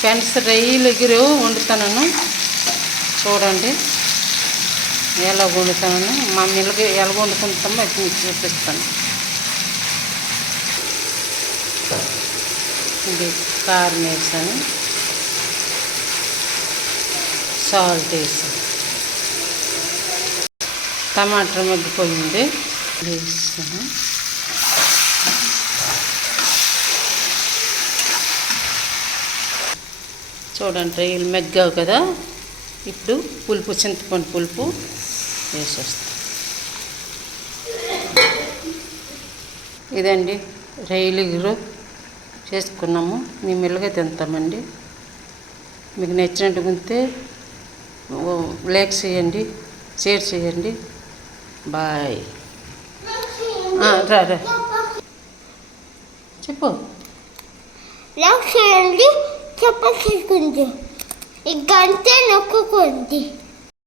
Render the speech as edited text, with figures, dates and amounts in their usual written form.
Friends రొయ్యలు ఎగురు వండుతాను చూడండి ఎలా వండుతాను మా మిల్లకి ఎలా వండుకుంటామో అది మీకు చూపిస్తాను. ఇది కారం వేసాను, సాల్ట్ వేసాను, టమాటా మగ్గిపోయింది వేసాను. చూడండి రొయ్యలు మెగ్గావు కదా. ఇప్పుడు పులుపు, చింతపండు పులుపు వేసేస్తాం. ఇదండి రొయ్యలు ఎగురు చేసుకున్నాము. మేము మెల్లగా తింటామండి. మీకు నచ్చినట్టు ఉంటే లైక్ చేయండి, షేర్ చేయండి. బాయ్. రా చెప్పు. లైక్ చేయండి, చెప్పండి, ఈ గంట నొక్కండి.